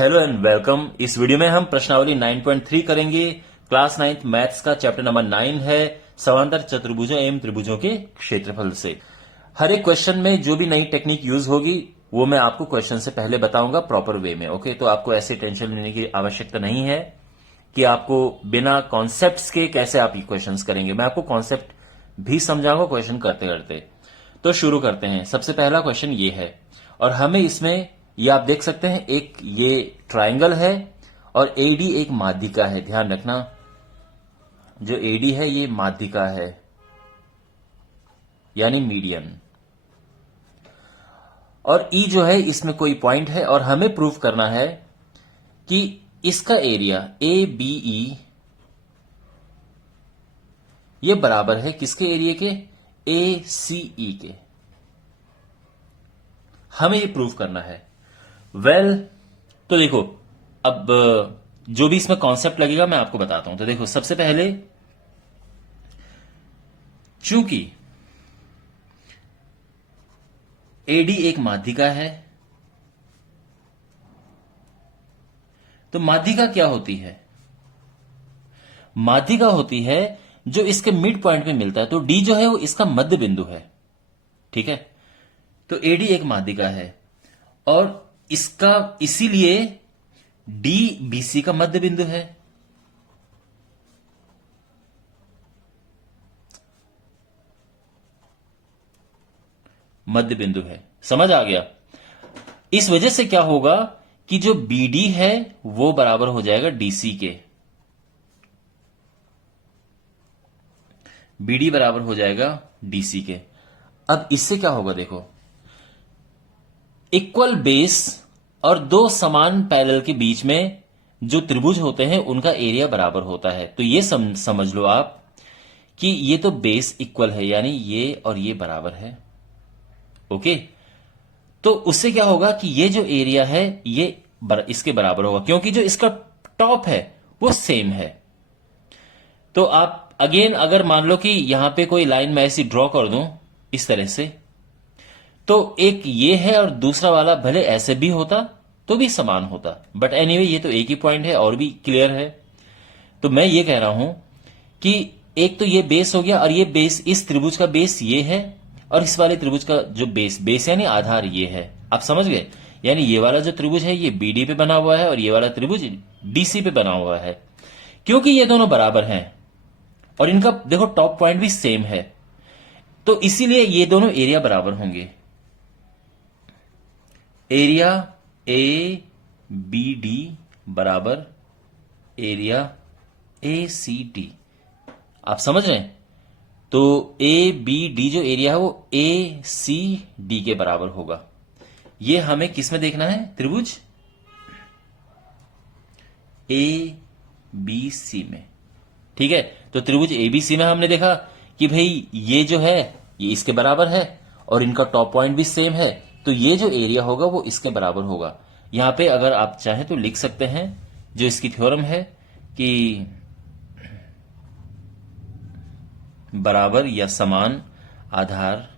Hello and welcome. इस video में हम प्रश्नावली 9.3 करेंगे। क्लास 9th मैथ्स का चैप्टर नंबर 9 है समांतर चतुर्भुजों एवं त्रिभुजों के क्षेत्रफल से। हर एक क्वेश्चन में जो भी नई टेक्निक यूज होगी वो मैं आपको क्वेश्चन से पहले बताऊंगा प्रॉपर वे में। ओके, तो आपको ऐसे टेंशन लेने की आवश्यकता नहीं है कि आपको बिना कॉन्सेप्ट्स के कैसे आप ये क्वेश्चंस करेंगे। मैं आपको कॉन्सेप्ट भी समझाऊंगा क्वेश्चन करते करते। तो शुरू करते हैं। सबसे पहला क्वेश्चन ये है और हमें इसमें ये आप देख सकते हैं एक ये ट्रायंगल है और एडी एक माध्यिका है। ध्यान रखना, जो एडी है ये माध्यिका है यानी मीडियन, और ई जो है इसमें कोई पॉइंट है और हमें प्रूव करना है कि इसका एरिया ए बी ई ये बराबर है किसके एरिया के, ए सी ई के। हमें ये प्रूव करना है। तो देखो, अब जो भी इसमें कॉन्सेप्ट लगेगा मैं आपको बताता हूं। तो देखो, सबसे पहले चूंकि एडी एक माध्यिका है तो माध्यिका क्या होती है, माध्यिका होती है जो इसके मिड पॉइंट पे मिलता है। तो डी जो है वो इसका मध्य बिंदु है। ठीक है, तो एडी एक माध्यिका है और इसका इसीलिए डी बीसी का मध्य बिंदु है। मध्य बिंदु है, समझ आ गया। इस वजह से क्या होगा कि जो बीडी है वो बराबर हो जाएगा डीसी के। बीडी बराबर हो जाएगा डीसी के। अब इससे क्या होगा, देखो, इक्वल बेस और दो समान पैरेलल के बीच में जो त्रिभुज होते हैं उनका एरिया बराबर होता है। तो ये समझ लो आप कि ये तो बेस इक्वल है यानी ये और ये बराबर है। ओके, तो उससे क्या होगा कि ये जो एरिया है ये इसके बराबर होगा क्योंकि जो इसका टॉप है वो सेम है। तो आप अगेन अगर मान लो कि यहां पे कोई लाइन मैं ऐसी ड्रॉ कर दूं इस तरह से, तो एक ये है और दूसरा वाला भले ऐसे भी होता तो भी समान होता, बट एनीवे ये तो एक ही पॉइंट है और भी क्लियर है। तो मैं ये कह रहा हूं कि एक तो ये बेस हो गया और ये बेस, इस त्रिभुज का बेस ये है और इस वाले त्रिभुज का जो बेस यानी आधार ये है। आप समझ गए, यानी ये वाला जो त्रिभुज है ये बीडी पे बना हुआ है और ये वाला त्रिभुज डीसी पे बना हुआ है। क्योंकि ये दोनों बराबर हैं और इनका देखो टॉप पॉइंट भी सेम है, तो इसीलिए ये दोनों एरिया बराबर होंगे। एरिया ए बी डी बराबर एरिया ए सी डी। आप समझ रहे हैं, तो ए बी डी जो एरिया है वो ए सी डी के बराबर होगा। ये हमें किस में देखना है, त्रिभुज ए बी सी में। ठीक है, तो त्रिभुज एबीसी में हमने देखा कि भाई ये जो है ये इसके बराबर है और इनका टॉप पॉइंट भी सेम है, तो ये जो एरिया होगा वो इसके बराबर होगा। यहां पे अगर आप चाहें तो लिख सकते हैं जो इसकी थ्योरम है कि बराबर या समान आधार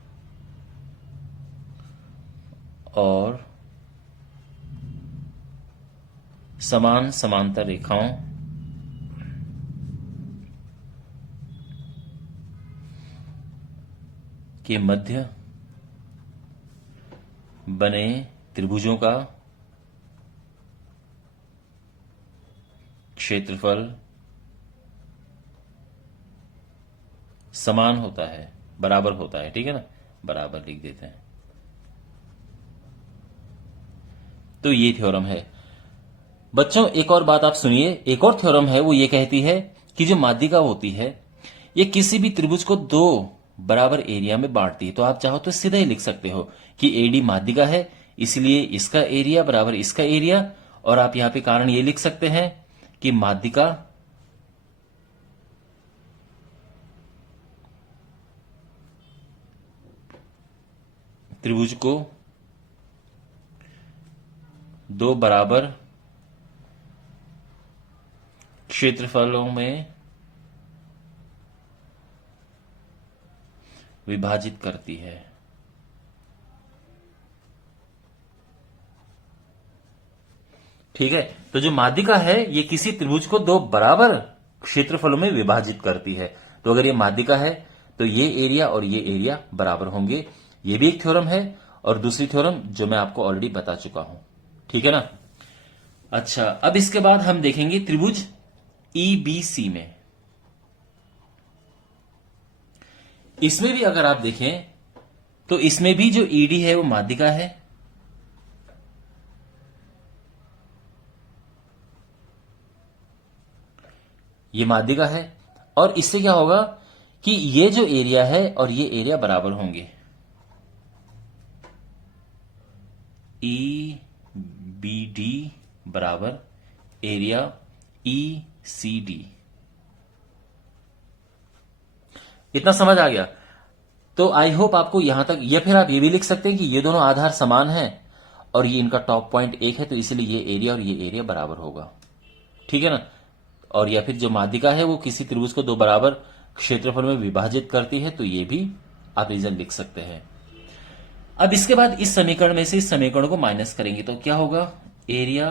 और समान समांतर रेखाओं के मध्य बने त्रिभुजों का क्षेत्रफल समान होता है, बराबर होता है। ठीक है ना, बराबर लिख देते हैं। तो ये थ्योरम है बच्चों। एक और बात आप सुनिए, एक और थ्योरम है वो ये कहती है कि जो माध्यिका होती है ये किसी भी त्रिभुज को दो बराबर एरिया में बांटती है। तो आप चाहो तो सीधा ही लिख सकते हो कि एडी माध्यिका है इसलिए इसका एरिया बराबर इसका एरिया, और आप यहां पे कारण ये लिख सकते हैं कि माध्यिका त्रिभुज को दो बराबर क्षेत्रफलों में विभाजित करती है। ठीक है, तो जो माध्यिका है ये किसी त्रिभुज को दो बराबर क्षेत्रफलों में विभाजित करती है। तो अगर ये माध्यिका है तो ये एरिया और ये एरिया बराबर होंगे। ये भी एक थ्योरम है और दूसरी थ्योरम जो मैं आपको ऑलरेडी बता चुका हूं। ठीक है ना। अच्छा, अब इसके बाद हम देखेंगे त्रिभुज ईबीसी में। इसमें भी अगर आप देखें तो इसमें भी जो ईडी है वो माध्यिका है। ये माध्यिका है और इससे क्या होगा कि ये जो एरिया है और ये एरिया बराबर होंगे। ई बी डी बराबर एरिया ई सी डी। इतना समझ आ गया? तो आई होप आपको यहां तक, या फिर आप ये भी लिख सकते हैं कि ये दोनों आधार समान हैं और ये इनका टॉप पॉइंट एक है, तो इसलिए ये एरिया और ये एरिया बराबर होगा। ठीक है ना। और या फिर जो माध्यिका है वो किसी त्रिभुज को दो बराबर क्षेत्रफल में विभाजित करती है, तो ये भी आप रीजन लिख सकते हैं। अब इसके बाद इस समीकरण में से इस समीकरण को माइनस करेंगे तो क्या होगा? Area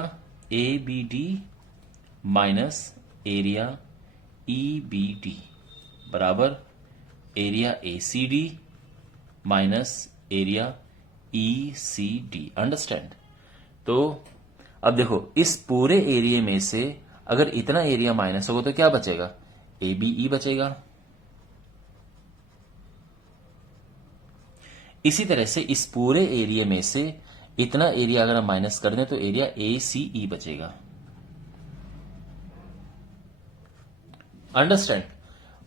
A B D minus area E B D बराबर area A C D minus area E C D. Understand? तो अब देखो, इस पूरे एरिया में से अगर इतना एरिया माइनस होगा तो क्या बचेगा? ए बी ई बचेगा। इसी तरह से इस पूरे एरिया में से इतना एरिया अगर हम माइनस कर दें तो एरिया ए सी ई बचेगा। अंडरस्टैंड?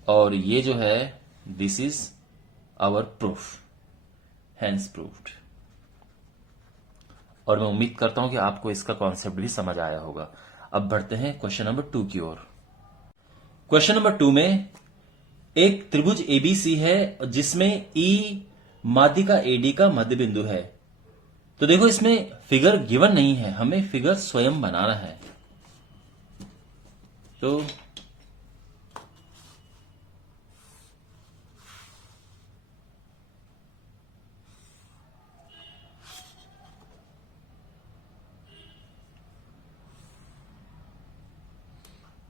और ये जो है this is our proof, hence proved. और मैं उम्मीद करता हूं कि आपको इसका कॉन्सेप्ट भी समझ आया होगा। अब बढ़ते हैं क्वेश्चन नंबर 2 की ओर। क्वेश्चन नंबर 2 में एक त्रिभुज एबीसी है जिसमें ई माध्यिका एडी का मध्य बिंदु है। तो देखो, इसमें फिगर गिवन नहीं है, हमें फिगर स्वयं बनाना है। तो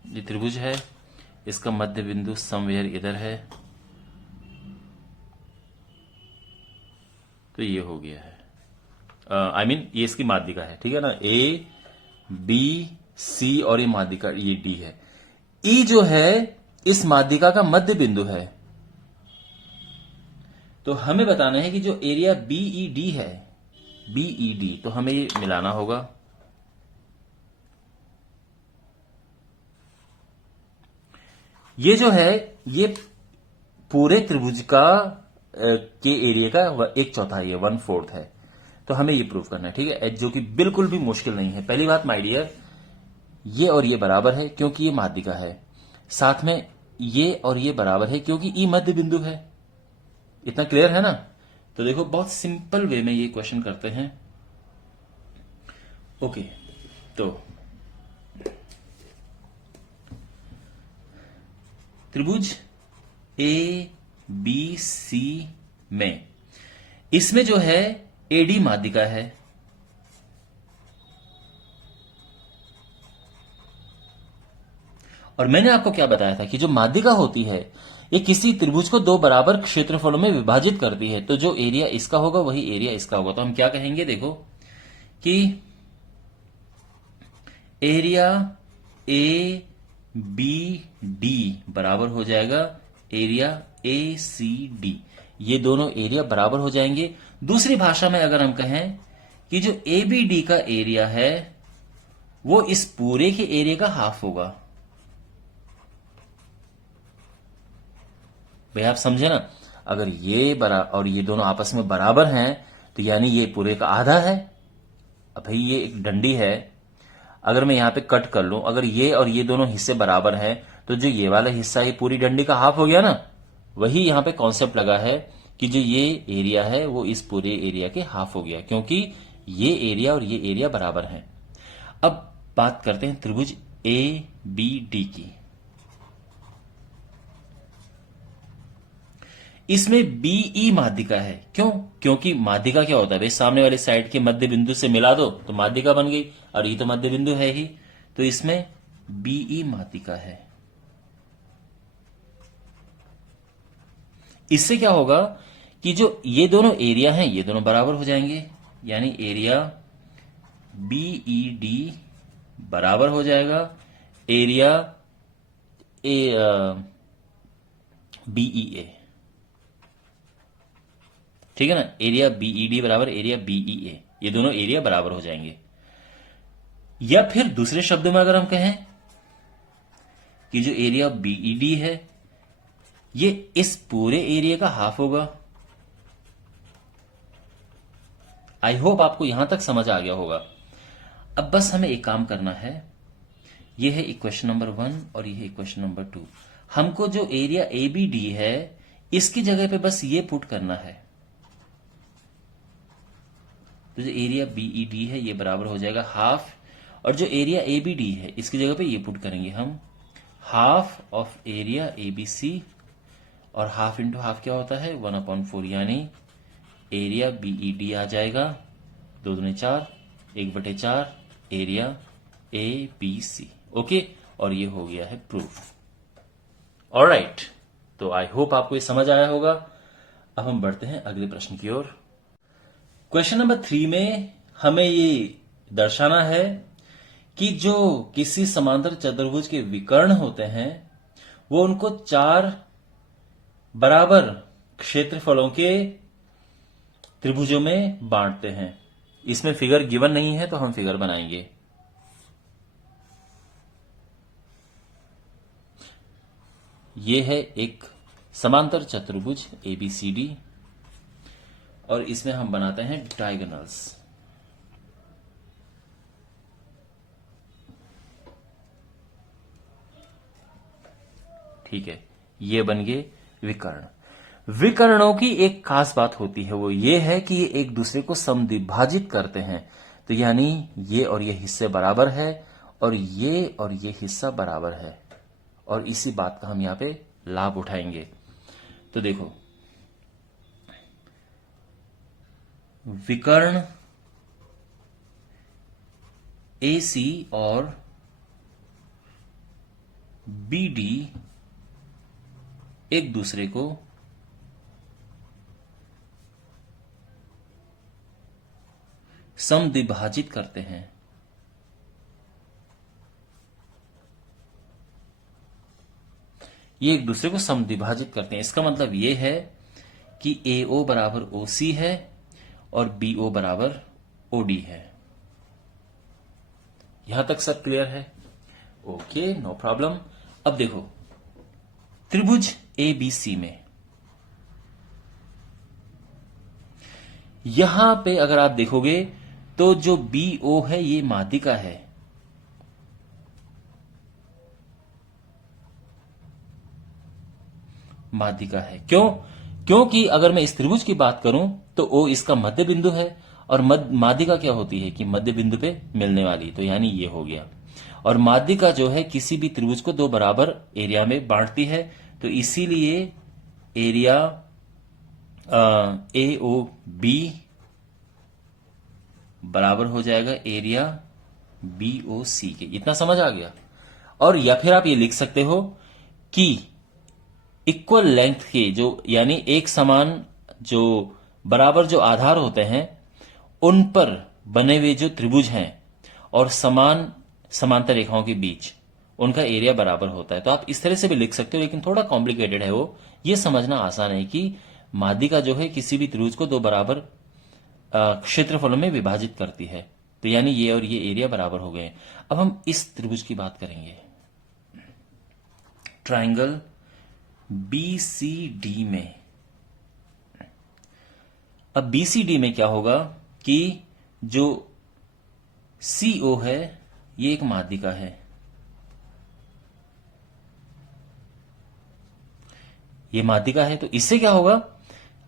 ये त्रिभुज है, इसका मध्य बिंदु समवेयर इधर है, तो ये हो गया है। आई मीन ये इसकी माध्यिका है। ठीक है ना। ए बी सी और ये माध्यिका ये डी है। ई जो है इस माध्यिका का मध्य बिंदु है। तो हमें बताना है कि जो एरिया बीई डी है, बीई डी, तो हमें ये मिलाना होगा। ये जो है ये पूरे त्रिभुज का के एरिया का 1/4 है, 1/4 है। तो हमें ये प्रूव करना है। ठीक है, जो कि बिल्कुल भी मुश्किल नहीं है। पहली बात माय डियर, ये और ये बराबर है क्योंकि ये माध्यिका है। साथ में ये और ये बराबर है क्योंकि ई मध्य बिंदु है। इतना क्लियर है ना। तो देखो, बहुत सिंपल वे में ये क्वेश्चन करते हैं। ओके, तो त्रिभुज ए बी सी में इसमें जो है एडी माध्यिका है। और मैंने आपको क्या बताया था कि जो माध्यिका होती है ये किसी त्रिभुज को दो बराबर क्षेत्रफलों में विभाजित करती है। तो जो एरिया इसका होगा वही एरिया इसका होगा। तो हम क्या कहेंगे? देखो कि एरिया ए बी डी बराबर हो जाएगा एरिया ए सी डी। ये दोनों एरिया बराबर हो जाएंगे। दूसरी भाषा में अगर हम कहें कि जो ए बी डी का एरिया है वो इस पूरे के एरिया का हाफ होगा। भाई आप समझे ना। अगर ये और ये दोनों आपस में बराबर हैं तो यानी ये पूरे का आधा है। अब भाई ये एक डंडी है, अगर मैं यहां पे कट कर लूं, अगर ये और ये दोनों हिस्से बराबर हैं तो जो ये वाला हिस्सा है पूरी डंडी का हाफ हो गया ना। वही यहां पे कॉन्सेप्ट लगा है कि जो ये एरिया है वो इस पूरे एरिया के हाफ हो गया क्योंकि ये एरिया और ये एरिया बराबर हैं। अब बात करते हैं त्रिभुज ए बी डी की। इसमें बीई माध्यिका है। क्यों? क्योंकि माध्यिका क्या होता है भाई, सामने वाली साइड के मध्य बिंदु से मिला दो तो माध्यिका बन गई, और ये तो मध्य बिंदु है ही, तो इसमें बीई माध्यिका है। इससे क्या होगा कि जो ये दोनों एरिया हैं ये दोनों बराबर हो जाएंगे, यानी एरिया बीईडी बराबर हो जाएगा एरिया बीईए। ठीक है ना, एरिया बीईडी बराबर एरिया बीईए, ये दोनों एरिया बराबर हो जाएंगे। या फिर दूसरे शब्दों में अगर हम कहें कि जो एरिया बीईडी है ये इस पूरे एरिया का हाफ होगा। आई होप आपको यहां तक समझ आ गया होगा। अब बस हमें एक काम करना है, यह है इक्वेशन नंबर 1 और यह है इक्वेशन नंबर 2। हमको जो एरिया ए बी डी है इसकी जगह पे बस ये पुट करना है। तो जो एरिया बीई डी है ये बराबर हो जाएगा हाफ, और जो एरिया ए बी डी है इसकी जगह पे ये पुट करेंगे हम, half of area A B C, और हाफ इंटू हाफ क्या होता है 1/4, यानी एरिया बीई डी आ जाएगा 2 दूनी 4, 1/4 area A B C. Okay, और ये हो गया है प्रूफ। ऑलराइट, तो आई होप आपको ये समझ आया होगा। अब हम बढ़ते हैं अगले प्रश्न की ओर। क्वेश्चन नंबर 3 में हमें ये दर्शाना है कि जो किसी समांतर चतुर्भुज के विकर्ण होते हैं वो उनको 4 बराबर क्षेत्रफलों के त्रिभुजों में बांटते हैं। इसमें फिगर गिवन नहीं है तो हम फिगर बनाएंगे। ये है एक समांतर चतुर्भुज ABCD, और इसमें हम बनाते हैं डायगोनल्स। ठीक है, ये बन गए विकर्ण। विकर्णों की एक खास बात होती है, वो ये है कि ये एक दूसरे को समद्विभाजित करते हैं। तो यानी ये और ये हिस्से बराबर है और ये हिस्सा बराबर है, और इसी बात का हम यहां पे लाभ उठाएंगे। तो देखो, विकर्ण AC और BD एक दूसरे को समद्विभाजित करते हैं। ये एक दूसरे को समद्विभाजित करते हैं, इसका मतलब ये है कि AO बराबर OC है और BO बराबर OD है। यहां तक सब क्लियर है? Okay, no problem. अब देखो, त्रिभुज ABC में यहां पे अगर आप देखोगे तो जो BO है ये माध्यिका है। माध्यिका है क्यों? क्योंकि अगर मैं इस त्रिभुज की बात करूं तो O इसका मध्य बिंदु है, और माध्यिका क्या होती है कि मध्य बिंदु पे मिलने वाली, तो यानी ये हो गया। और माध्यिका जो है किसी भी त्रिभुज को 2 बराबर एरिया में बांटती है, तो इसीलिए एरिया AOB बराबर हो जाएगा एरिया BOC के। इतना समझ आ गया? और या फिर आप ये लिख सकते हो कि इक्वल लेंथ के जो, यानी एक समान जो बराबर जो आधार होते हैं उन पर बने हुए जो त्रिभुज हैं और समान समांतर रेखाओं के बीच उनका एरिया बराबर होता है। तो आप इस तरह से भी लिख सकते हो, लेकिन थोड़ा कॉम्प्लिकेटेड है वो। ये समझना आसान है कि माध्यिका जो है किसी भी त्रिभुज को 2 बराबर क्षेत्रफलों में विभाजित करती है, तो यानी ये और ये एरिया बराबर हो गए। अब हम इस त्रिभुज की बात करेंगे, ट्राइंगल BCD में। अब BCD में क्या होगा कि जो CO है ये एक माध्यिका है, ये माध्यिका है, तो इससे क्या होगा?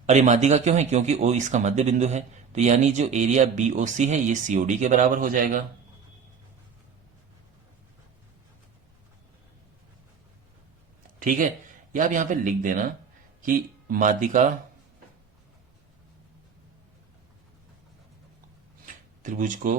अरे माध्यिका क्यों है? क्योंकि O इसका मध्य बिंदु है, तो यानी जो एरिया BOC है ये COD के बराबर हो जाएगा। ठीक है, या आप यहां पे लिख देना कि माध्यिका त्रिभुज को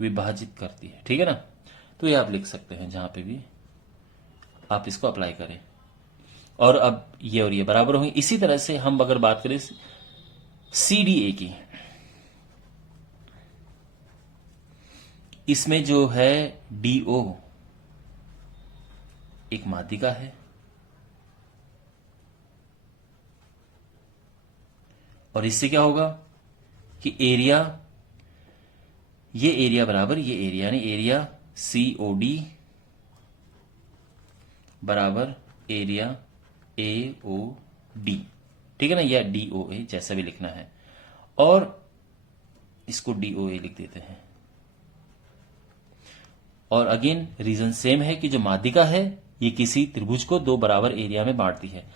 विभाजित करती है। ठीक है ना, तो ये आप लिख सकते हैं जहां पे भी आप इसको अप्लाई करें। और अब ये और ये बराबर होंगे। इसी तरह से हम अगर बात करें CDA की, इसमें जो है DO एक माध्यिका है और इससे क्या होगा कि एरिया, ये एरिया बराबर ये एरिया, यानी एरिया COD बराबर एरिया AOD। ठीक है ना, या DOA जैसा भी लिखना है, और इसको DOA लिख देते हैं। और अगेन रीजन सेम है कि जो माध्यिका है ये किसी त्रिभुज को दो बराबर एरिया में बांटती है।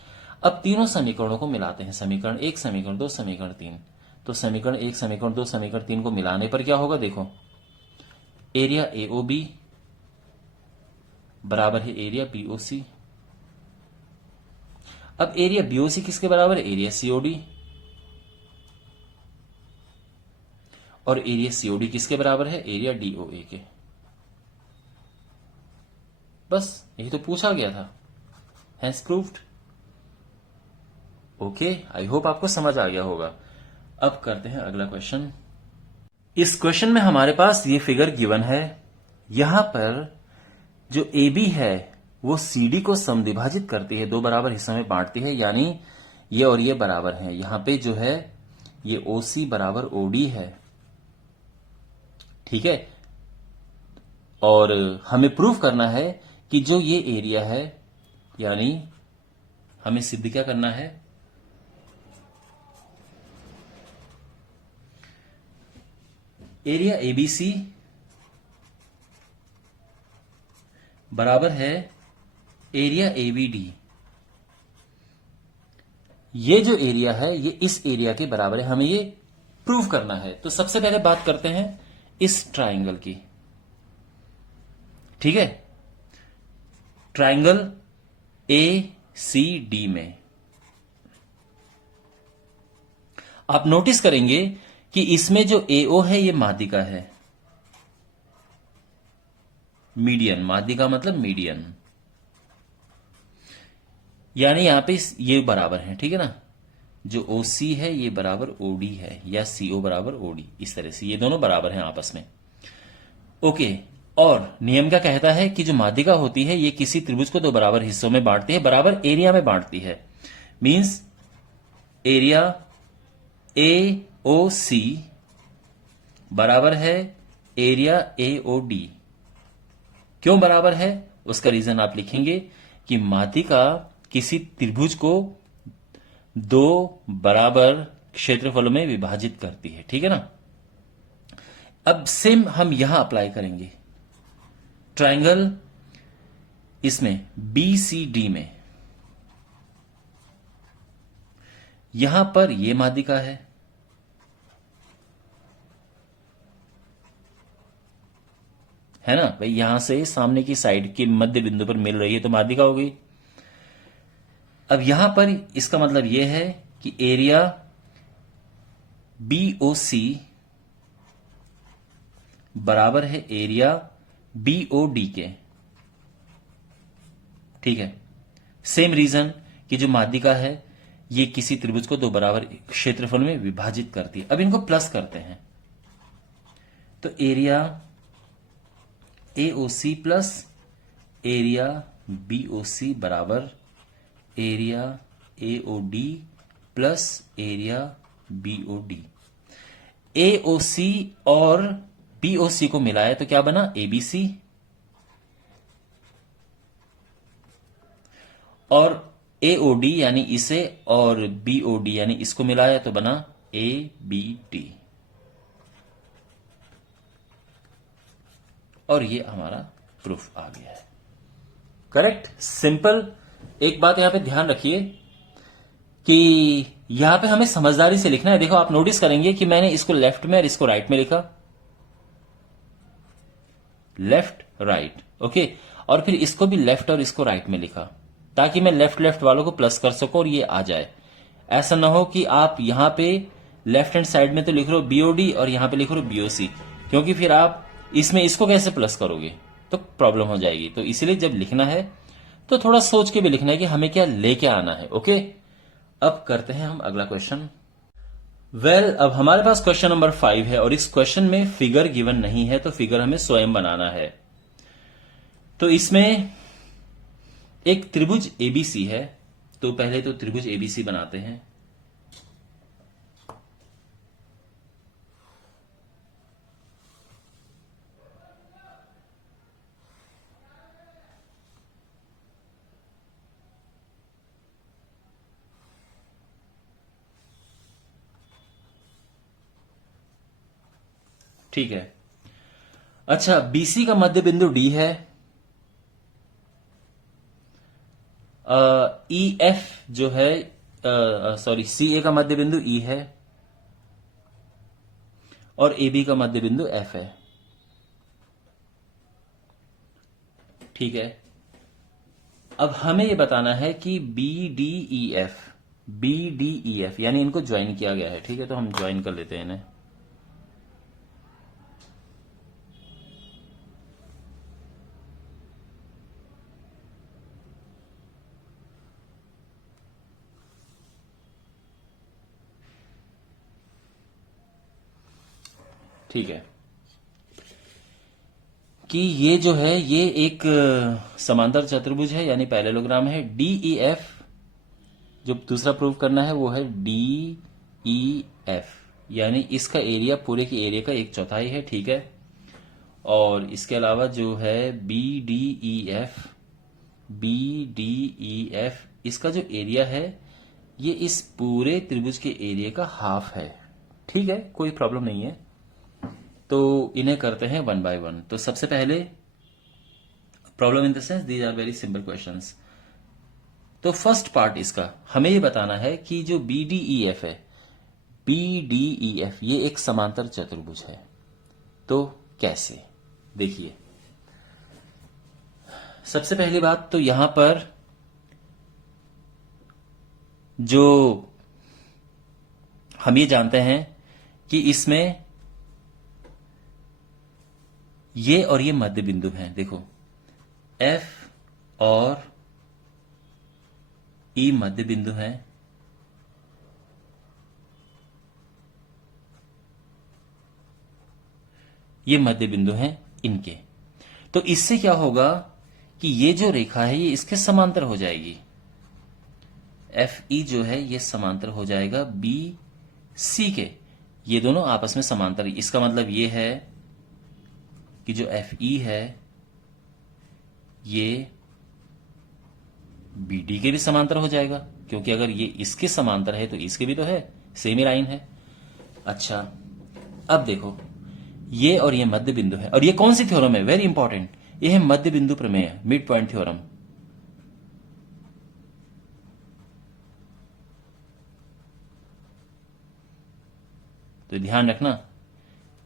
अब तीनों समीकरणों को मिलाते हैं, समीकरण 1, समीकरण 2, समीकरण 3। तो समीकरण 1, समीकरण 2, समीकरण 3 को मिलाने पर क्या होगा, देखो एरिया AOB बराबर है एरिया BOC। अब एरिया BOC किसके बराबर है, एरिया COD। और एरिया COD किसके बराबर है, एरिया DOA के। बस यही तो पूछा गया था, hence proved. Okay, I hope आपको समझ आ गया होगा। अब करते हैं अगला क्वेश्चन। इस क्वेश्चन में हमारे पास ये फिगर गिवन है। यहां पर जो AB है वो CD को समद्विभाजित करती है, दो बराबर हिस्सों में बांटती है, यानी ये और ये बराबर है। यहां पे जो है ये OC बराबर OD है। ठीक है, और हमें प्रूव करना है कि जो ये एरिया है, यानी हमें सिद्ध क्या करना है, एरिया ABC बराबर है एरिया ABD। ये जो एरिया है ये इस एरिया के बराबर है, हमें ये प्रूव करना है। तो सबसे पहले बात करते हैं इस ट्राइंगल की। ठीक है, ट्राइंगल ACD में आप नोटिस करेंगे कि इसमें जो AO है ये माध्यिका है, मीडियन, माध्यिका मतलब मीडियन, यानी यहां पे ये बराबर है। ठीक है ना, जो OC है ये बराबर OD है, या CO बराबर OD, इस तरह से ये दोनों बराबर हैं आपस में। ओके, और नियम क्या कहता है कि जो माध्यिका होती है ये किसी त्रिभुज को दो बराबर हिस्सों में बांटती है, बराबर एरिया में बांटती है। मींस एरिया AOC बराबर है एरिया AOD। क्यों बराबर है, उसका रीजन आप लिखेंगे कि माध्यिका किसी त्रिभुज को दो बराबर क्षेत्रफलों में विभाजित करती है। ठीक है ना, अब सेम हम यहां अप्लाई करेंगे। ट्राइंगल इसमें BCD में यहां पर यह माध्यिका है ना भाई, यहां से सामने की साइड के मध्य बिंदु पर मिल रही है तो माध्यिका हो गई। अब यहां पर इसका मतलब यह है कि एरिया BOC बराबर है एरिया BOD के। ठीक है, सेम रीजन कि जो माध्यिका है ये किसी त्रिभुज को दो बराबर क्षेत्रफल में विभाजित करती है। अब इनको प्लस करते हैं तो area AOC plus area BOC बराबर area AOD plus area BOD। AOC और BOC को मिलाया तो क्या बना, ABC। और AOD यानी इसे और BOD यानी इसको मिलाया तो बना ABD। और ये हमारा प्रूफ आ गया है। करेक्ट, सिंपल, एक बात यहां पे ध्यान रखिए कि यहां पे हमें समझदारी से लिखना है। देखो आप नोटिस करेंगे कि मैंने इसको लेफ्ट में और इसको राइट में लिखा, लेफ्ट राइट, ओके। और फिर इसको भी लेफ्ट और इसको राइट में लिखा, ताकि मैं लेफ्ट लेफ्ट वालों को प्लस कर सकूं और ये आ जाए। ऐसा ना हो कि आप यहां पे लेफ्ट हैंड साइड में तो लिख रहे हो बीओडी और यहां पे लिख रहे हो बीओसी, क्योंकि फिर आप इसमें इसको कैसे प्लस करोगे, तो प्रॉब्लम हो जाएगी। तो इसीलिए जब लिखना है तो थोड़ा सोच के भी लिखना है कि हमें क्या लेके आना है, ओके। अब करते हैं हम अगला क्वेश्चन। अब हमारे पास क्वेश्चन नंबर 5 है और इस क्वेश्चन में फिगर गिवन नहीं है, तो फिगर हमें स्वयं बनाना है। तो इसमें एक त्रिभुज एबीसी है, तो पहले तो त्रिभुज एबीसी बनाते हैं। ठीक है। अच्छा, बीसी का मध्य बिंदु डी है, ई एफ जो है, सॉरी, सी ए का मध्य बिंदु ई है और ए बी का मध्य बिंदु एफ है। ठीक है। अब हमें यह बताना है कि बी डी ई एफ यानी इनको ज्वाइन किया गया है। ठीक है, तो हम ज्वाइन कर लेते हैं इन्हें। ठीक है कि ये जो है ये एक समांतर चतुर्भुज है यानी पैरेललोग्राम है। डीई एफ जो दूसरा प्रूव करना है वो है डीई एफ, यानी इसका एरिया पूरे के एरिया का 1/4 है। ठीक है। और इसके अलावा जो है बी डी ई एफ इसका जो एरिया है ये इस पूरे त्रिभुज के एरिया का हाफ है। ठीक है, कोई प्रॉब्लम नहीं है। तो इन्हें करते हैं 1 बाय 1। तो सबसे पहले problem in the sense these are very simple questions. तो फर्स्ट पार्ट इसका हमें ये बताना है कि जो बी डी ई एफ है, बी डी ई एफ ये एक समांतर चतुर्भुज है। तो कैसे, देखिए सबसे पहली बात तो यहां पर जो हम ये जानते हैं कि इसमें ये और ये मध्य बिंदु हैं। देखो एफ और ई मध्य बिंदु हैं, ये मध्य बिंदु हैं इनके। तो इससे क्या होगा कि ये जो रेखा है ये इसके समांतर हो जाएगी। एफ ई जो है ये समांतर हो जाएगा बी सी के, ये दोनों आपस में समांतर। इसका मतलब ये है कि जो एफ ई है ये बी डी के भी समांतर हो जाएगा, क्योंकि अगर ये इसके समांतर है तो इसके भी तो है, सेम ही लाइन है। अच्छा, अब देखो ये और ये मध्य बिंदु है, और ये कौन सी थ्योरम है, वेरी इंपॉर्टेंट, ये है मध्य बिंदु प्रमेय, मिड पॉइंट थ्योरम। तो ध्यान रखना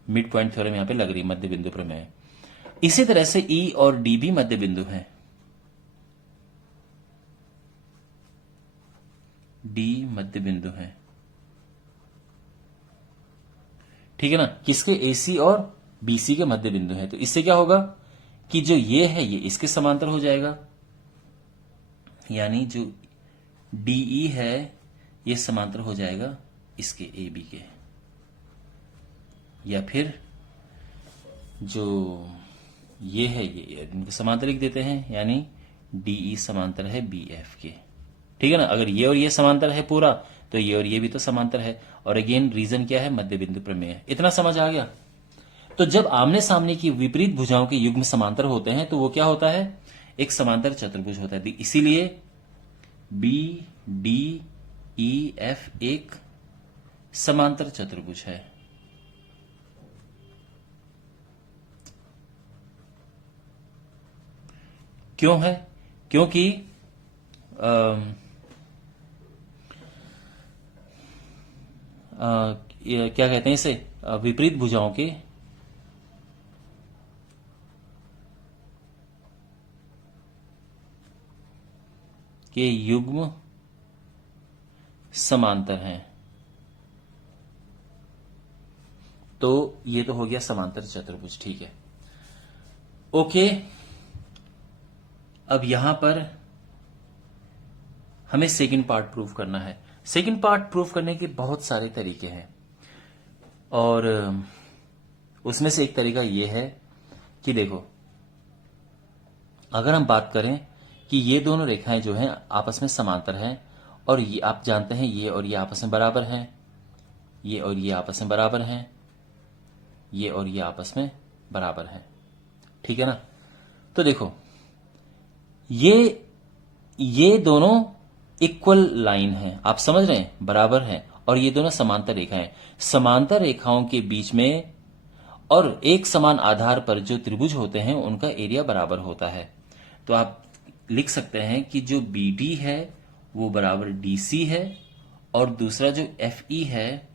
मिड पॉइंट थ्योरम यहां पे लग रही, मध्य बिंदु प्रमेय। इसी तरह से ई और डी भी मध्य बिंदु है, डी मध्य बिंदु है। ठीक है ना, किसके, एसी और बीसी के मध्य बिंदु है। तो इससे क्या होगा कि जो ये है ये इसके समांतर हो जाएगा, यानी जो डीई है ये समांतर हो जाएगा इसके ए बी के, या फिर जो ये है ये इनके समांतर लिख देते हैं, यानी डीई समांतर है बी एफ के। ठीक है ना, अगर ये और ये समांतर है पूरा तो ये और ये भी तो समांतर है। और अगेन रीजन क्या है, मध्य बिंदु प्रमेय। इतना समझ आ गया। तो जब आमने सामने की विपरीत भुजाओं के युग्म समांतर होते हैं तो वो क्या होता है, एक समांतर चतुर्भुज होता है। इसीलिए बी डी ई एफ एक समांतर चतुर्भुज है। क्यों है, क्योंकि क्या कहते हैं इसे, विपरीत भुजाओं के युग्म समांतर हैं। तो ये तो हो गया समांतर चतुर्भुज, ठीक है। ओके, अब यहां पर हमें सेकंड पार्ट प्रूव करना है। सेकंड पार्ट प्रूव करने के बहुत सारे तरीके हैं, और उसमें से एक तरीका यह है कि देखो, अगर हम बात करें कि ये दोनों रेखाएं जो हैं आपस में समांतर हैं, और ये आप जानते हैं ये और ये आपस में बराबर हैं, ये और ये आपस में बराबर हैं, ये और ये आपस में बराबर हैं, ठीक है ना। तो देखो, ये दोनों इक्वल लाइन हैं, आप समझ रहे हैं, बराबर हैं, और ये दोनों समांतर रेखाएं। समांतर रेखाओं के बीच में और एक समान आधार पर जो त्रिभुज होते हैं उनका एरिया बराबर होता है। तो आप लिख सकते हैं कि जो BD है वो बराबर DC है, और दूसरा जो FE है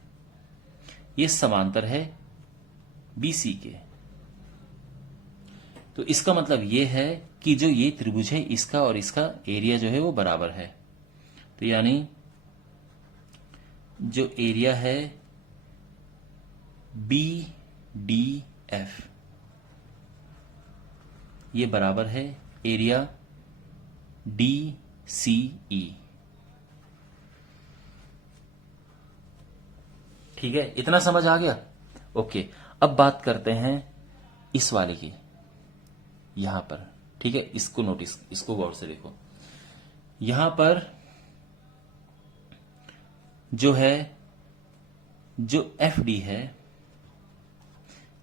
ये समांतर है BC के। तो इसका मतलब ये है कि जो ये त्रिभुज है इसका और इसका एरिया जो है वो बराबर है। तो यानी जो एरिया है BDF ये बराबर है एरिया DCE। ठीक है, इतना समझ आ गया। ओके, अब बात करते हैं इस वाले की, यहां पर, ठीक है। इसको नोटिस, इसको गौर से देखो, यहां पर जो है, जो FD है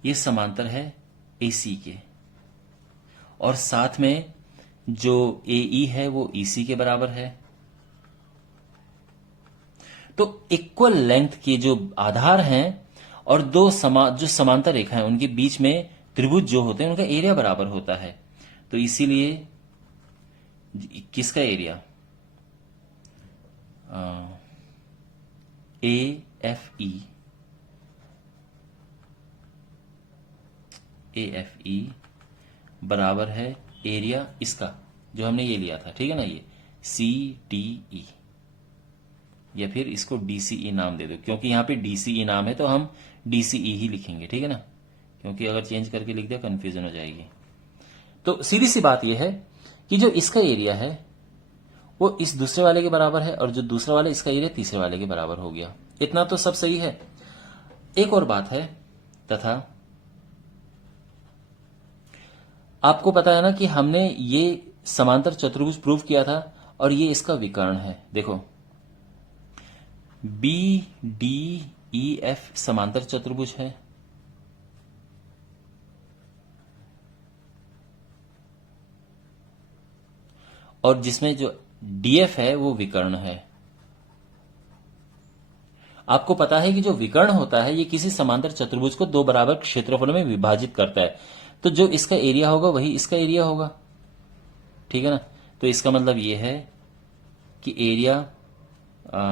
ये समांतर है AC के, और साथ में जो AE है वो EC के बराबर है। तो इक्वल लेंथ के जो आधार हैं और दो जो समांतर रेखा है उनके बीच में त्रिभुज जो होते हैं उनका एरिया बराबर होता है। तो इसीलिए किसका एरिया, AFE बराबर है एरिया इसका जो हमने ये लिया था, ठीक है ना, ये CDE, या फिर इसको DCE नाम दे दो, क्योंकि यहां पे DCE नाम है तो हम DCE ही लिखेंगे, ठीक है ना, क्योंकि अगर चेंज करके लिख दिया कंफ्यूजन हो जाएगी। तो सीधी सी बात यह है कि जो इसका एरिया है वो इस दूसरे वाले के बराबर है, और जो दूसरा वाला इसका एरिया तीसरे वाले के बराबर हो गया। इतना तो सब सही है। एक और बात है, तथा आपको पता है ना कि हमने ये समांतर चतुर्भुज प्रूव किया था, और ये इसका विकर्ण है। देखो, BDEF समांतर चतुर्भुज है, और जिसमें जो DF है वो विकर्ण है। आपको पता है कि जो विकर्ण होता है ये किसी समांतर चतुर्भुज को दो बराबर क्षेत्रफलों में विभाजित करता है। तो जो इसका एरिया होगा वही इसका एरिया होगा, ठीक है ना। तो इसका मतलब ये है कि एरिया,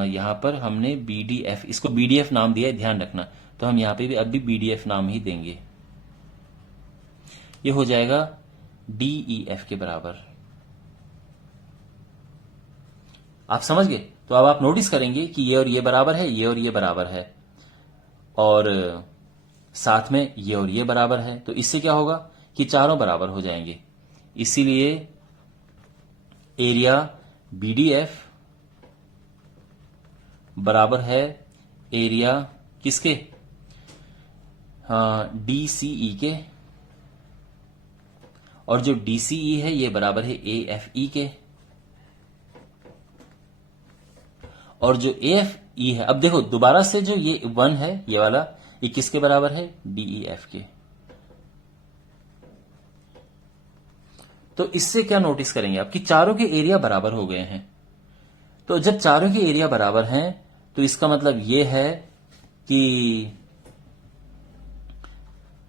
यहां पर हमने BDF, इसको BDF नाम दिया है, ध्यान रखना। तो हम यहां पे भी अब भी BDF नाम ही देंगे। ये हो जाएगा DEF के बराबर। आप समझ गए। तो अब आप नोटिस करेंगे कि ये और ये बराबर है, ये और ये बराबर है, और साथ में ये और ये बराबर है। तो इससे क्या होगा कि चारों बराबर हो जाएंगे। इसीलिए एरिया BDF बराबर है एरिया किसके, DCE के, और जो DCE है ये बराबर है AFE के, और जो AFE है, अब देखो दोबारा से जो ये 1 है ये वाला, ये किसके बराबर है, DEF के। तो इससे क्या नोटिस करेंगे आप कि चारों के एरिया बराबर हो गए हैं। तो जब चारों के एरिया बराबर हैं तो इसका मतलब ये है कि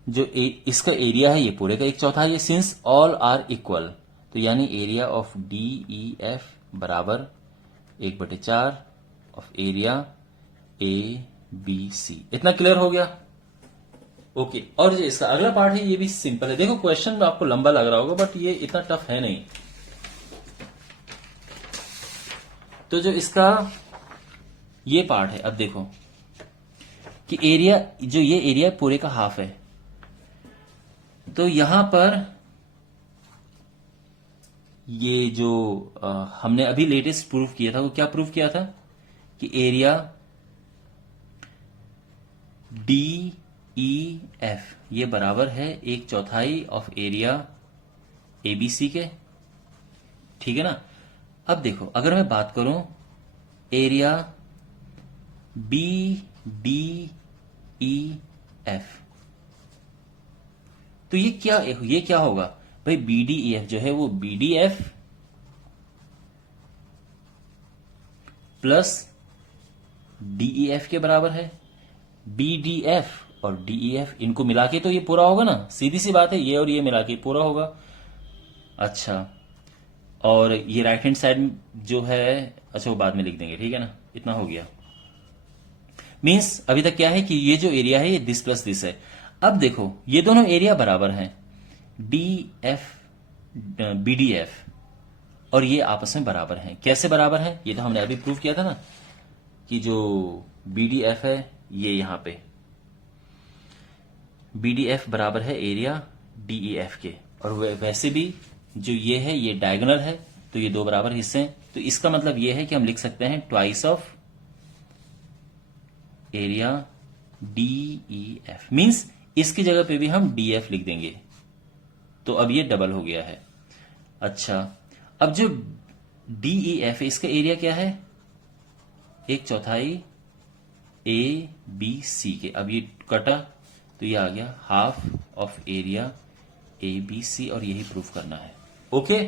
जो इसका एरिया है ये पूरे का 1/4 है, ये सिंस ऑल आर इक्वल। तो यानी एरिया ऑफ DEF बराबर 1/4 of area A B C. इतना क्लियर हो गया? ओके। और जो इसका अगला पार्ट है ये भी सिंपल है। देखो क्वेश्चन आपको लंबा लग रहा होगा बट ये इतना टफ है नहीं। तो जो इसका ये पार्ट है, अब देखो कि एरिया, जो ये एरिया पूरे का हाफ है, तो यहां पर ये जो हमने अभी लेटेस्ट प्रूफ किया था, वो क्या प्रूफ किया था कि एरिया डी ई एफ ये बराबर है 1/4 ऑफ एरिया एबीसी के। ठीक है ना? अब देखो अगर मैं बात करूं area B D E F, तो ये क्या होगा भाई? बी डी ई एफ जो है वो B D F plus D E F के बराबर है। बी डी एफ और डीई एफ इनको मिला के तो ये पूरा होगा ना, सीधी सी बात है, ये और ये मिला के पूरा होगा। अच्छा, और ये राइट हैंड साइड जो है, अच्छा वो बाद में लिख देंगे, ठीक है ना? इतना हो गया। मीन्स अभी तक क्या है कि ये जो एरिया है ये दिस प्लस दिस है। अब देखो ये दोनों एरिया बराबर हैं, D F B D F, और ये आपस में बराबर हैं। कैसे बराबर हैं? ये तो हमने अभी प्रूव किया था ना कि जो बी डी एफ है ये यहां पे बी डी एफ बराबर है एरिया डीई एफ के, और वैसे भी जो ये है ये डायगोनल है, तो ये दो बराबर हिस्से हैं। तो इसका मतलब ये है कि हम लिख सकते हैं twice of area D E F. Means इसकी जगह पे भी हम डी एफ लिख देंगे, तो अब ये डबल हो गया है। अच्छा, अब जो डीई एफ है इसका एरिया क्या है? 1/4 ए बी सी के। अब ये कटा तो ये आ गया half of area A B C, और यही प्रूफ करना है। ओके।